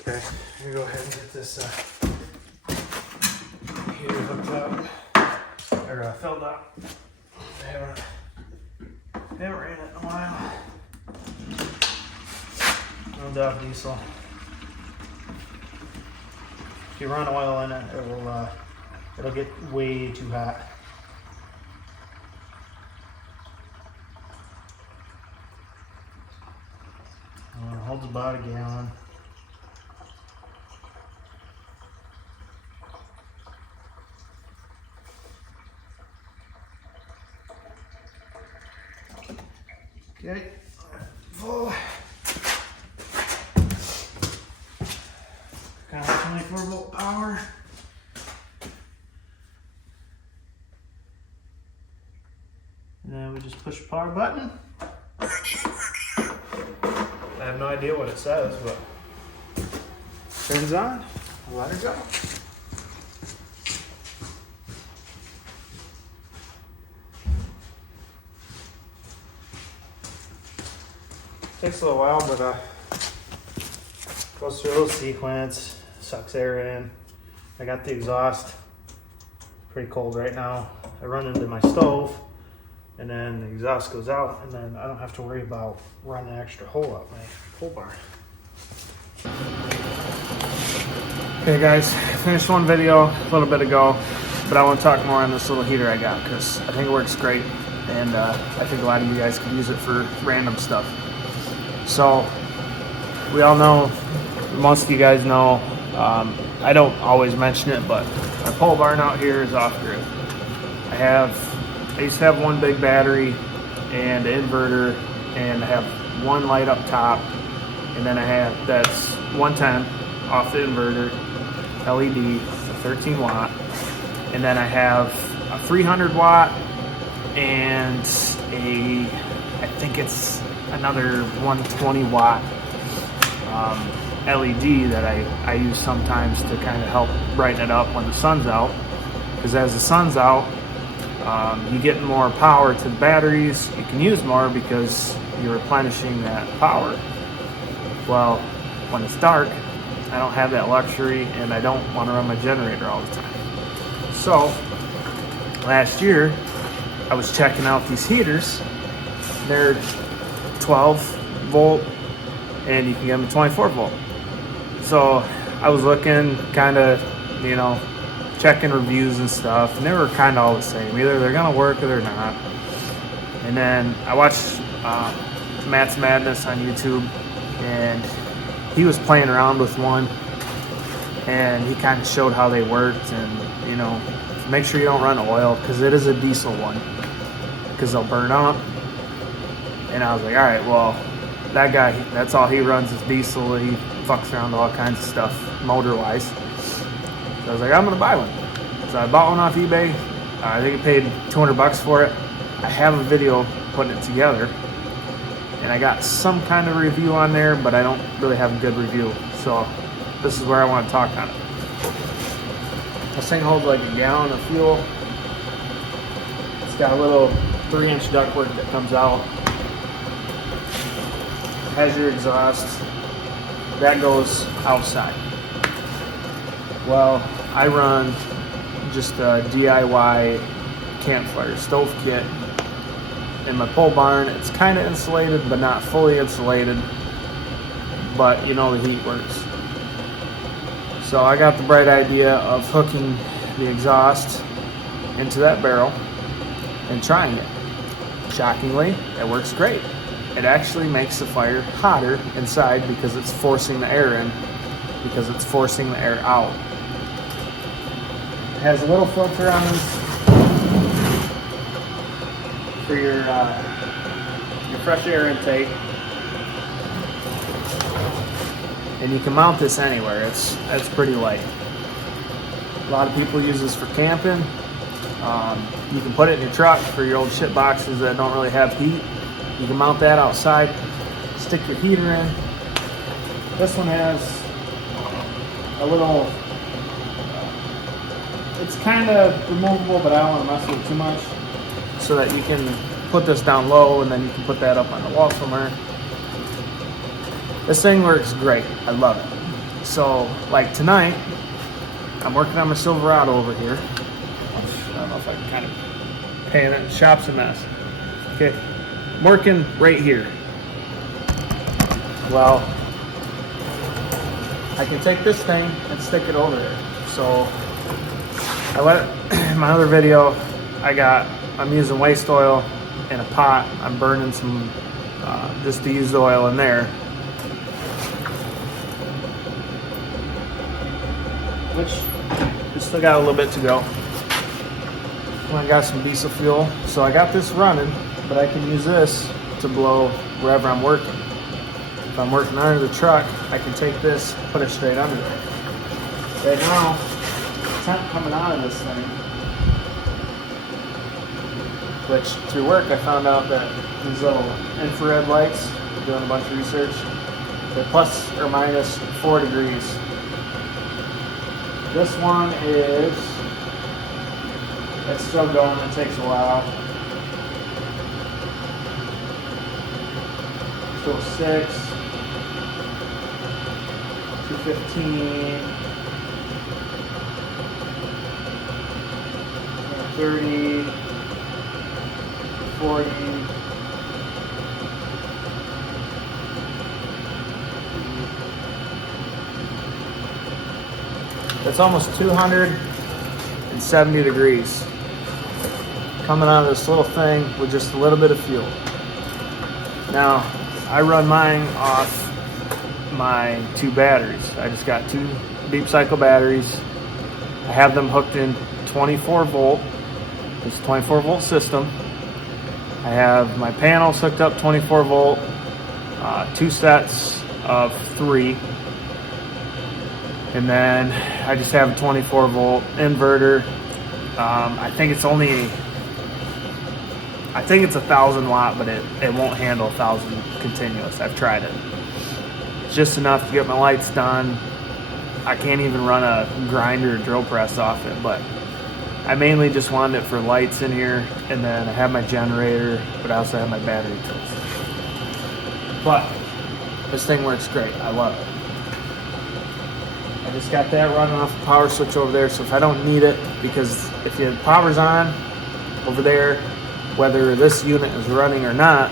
Okay, I'm gonna go ahead and get this heater hooked up, or filled up. I haven't ran it in a while. No doubt diesel. If you run oil in it, it'll get way too hot. Holds about a gallon. Okay, full. Got 24 volt power. And then we just push the power button. I have no idea what it says, but turns on. Let her go. Takes a little while, but goes through a little sequence, sucks air in. I got the exhaust. Pretty cold right now. I run into my stove, and then the exhaust goes out, and then I don't have to worry about running an extra hole up my pole barn. Okay guys, finished one video a little bit ago, but I want to talk more on this little heater I got because I think it works great, and I think a lot of you guys could use it for random stuff. So, we all know, most of you guys know, I don't always mention it, but my pole barn out here is off-grid. I used to have one big battery and an inverter, and I have one light up top, and then I have, that's 110 off the inverter, LED, 13 watt, and then I have a 300 watt and I think it's another 120 watt LED that I use sometimes to kind of help brighten it up when the sun's out, because as the sun's out, you get more power to the batteries. You can use more because you're replenishing that power. Well, when it's dark, I don't have that luxury, and I don't want to run my generator all the time. So last year I was checking out these heaters. They're 12 volt, and you can get them at 24 volt. So I was looking, kind of, you know, checking reviews and stuff, and they were kind of all the same. Either they're gonna work or they're not. And then I watched Matt's Madness on YouTube, and he was playing around with one, and he kind of showed how they worked, and, you know, make sure you don't run oil, because it is a diesel one, because they'll burn up. And I was like, all right, well, that guy, that's all he runs is diesel. He fucks around with all kinds of stuff motor-wise. So I was like, I'm gonna buy one. So I bought one off eBay. I think I paid 200 bucks for it. I have a video putting it together, and I got some kind of review on there, but I don't really have a good review. So this is where I want to talk on it. This thing holds like a gallon of fuel. It's got a little 3-inch ductwork that comes out. Has your exhaust. That goes outside. Well, I run just a DIY campfire stove kit in my pole barn. It's kind of insulated, but not fully insulated. But you know the heat works. So I got the bright idea of hooking the exhaust into that barrel and trying it. Shockingly, it works great. It actually makes the fire hotter inside because it's forcing the air in, because it's forcing the air out. It has a little filter on this for your fresh air intake, and you can mount this anywhere. It's pretty light. A lot of people use this for camping. You can put it in your truck for your old shit boxes that don't really have heat. You can mount that outside, stick your heater in. This one has a little, it's kind of removable, but I don't want to mess with it too much, so that you can put this down low, and then you can put that up on the wall somewhere. This thing works great. I love it. So like tonight, I'm working on my Silverado over here. I don't know if I can kind of pan it. The shop's a mess. Okay, I'm working right here. Well, I can take this thing and stick it over there. So I let in my other video, I'm using waste oil in a pot. I'm burning some just the used oil in there, which we still got a little bit to go. I got some diesel fuel, so I got this running, but I can use this to blow wherever I'm working. If I'm working under the truck, I can take this, put it straight under there. Right now, temp coming out of this thing, which through work I found out that these little infrared lights, doing a bunch of research, they're plus or minus 4 degrees. This one it's still going, it takes a while. 206, 215, 30, 40, 50. That's almost 270 degrees coming out of this little thing with just a little bit of fuel. Now, I run mine off my 2 batteries. I just got 2 deep cycle batteries. I have them hooked in 24 volt. It's a 24 volt system. I have my panels hooked up 24 volt, 2 sets of 3. And then I just have a 24 volt inverter. I think it's 1,000 watt, but it won't handle 1,000 continuous. I've tried it. It's just enough to get my lights done. I can't even run a grinder or drill press off it, but I mainly just wanted it for lights in here, and then I have my generator, but I also have my battery tools. But this thing works great. I love it. I just got that running off the power switch over there, so if I don't need it, because if the power's on over there, whether this unit is running or not,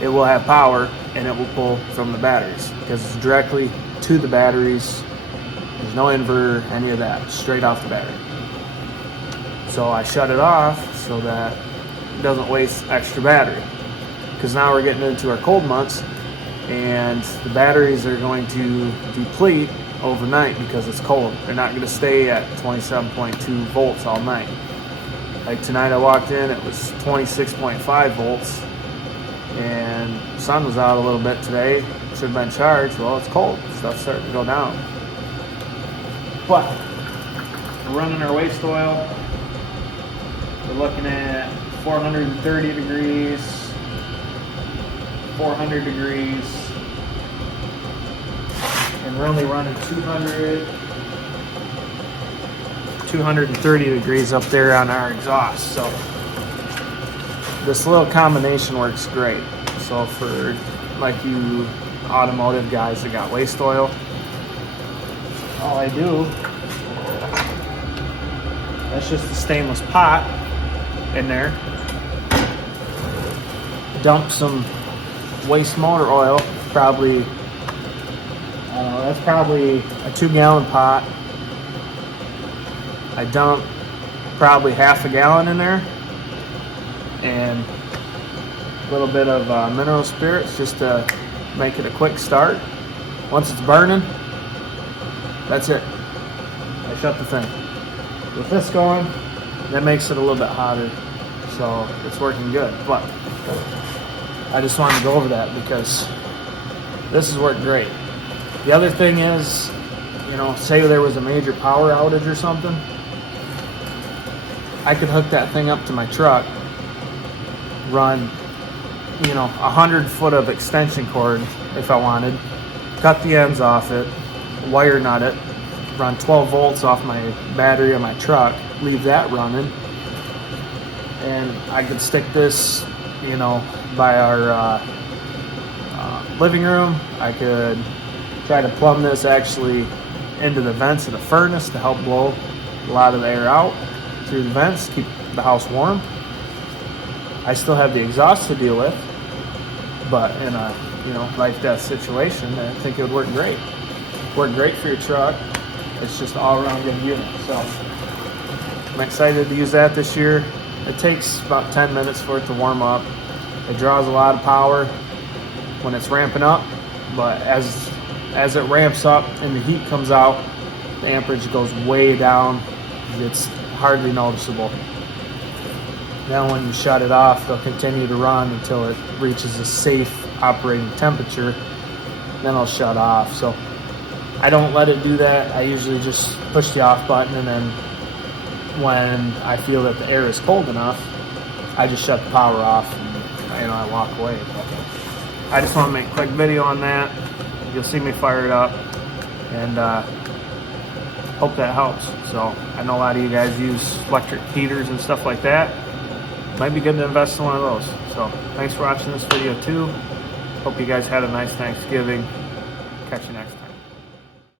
it will have power and it will pull from the batteries because it's directly to the batteries. There's no inverter, any of that, straight off the battery. So I shut it off so that it doesn't waste extra battery, because now we're getting into our cold months and the batteries are going to deplete overnight because it's cold. They're not going to stay at 27.2 volts all night. Like tonight I walked in, it was 26.5 volts, and the sun was out a little bit today. Should have been charged. Well, it's cold. Stuff's starting to go down. But we're running our waste oil. We're looking at 430 degrees, 400 degrees, and we're only running 230 degrees up there on our exhaust. So this little combination works great. So for like you automotive guys that got waste oil, all I do, that's just a stainless pot in there, dump some waste motor oil, probably, I don't know, that's probably a 2-gallon pot. I dump probably half a gallon in there, and a little bit of mineral spirits just to make it a quick start. Once it's burning, that's it. I shut the thing. With this going, that makes it a little bit hotter, so it's working good. But I just wanted to go over that because this has worked great. The other thing is, you know, say there was a major power outage or something, I could hook that thing up to my truck, run, you know, 100 foot of extension cord if I wanted, cut the ends off it, wire nut it, run 12 volts off my battery on my truck, leave that running, and I could stick this, you know, by our living room. I could Try to plumb this actually into the vents of the furnace to help blow a lot of the air out through the vents, keep the house warm. I still have the exhaust to deal with, but in a life-death situation, I think it would work great. Work great for your truck. It's just all around good unit. So I'm excited to use that this year. It takes about 10 minutes for it to warm up. It draws a lot of power when it's ramping up, but as it ramps up and the heat comes out, the amperage goes way down. It's hardly noticeable. Then when you shut it off, they'll continue to run until it reaches a safe operating temperature. Then I'll shut off. So I don't let it do that. I usually just push the off button, and then when I feel that the air is cold enough, I just shut the power off and I walk away. But I just want to make a quick video on that. You'll see me fire it up, and hope that helps. So I know a lot of you guys use electric heaters and stuff like that. Might be good to invest in one of those. So thanks for watching this video too. Hope you guys had a nice Thanksgiving. Catch you next time.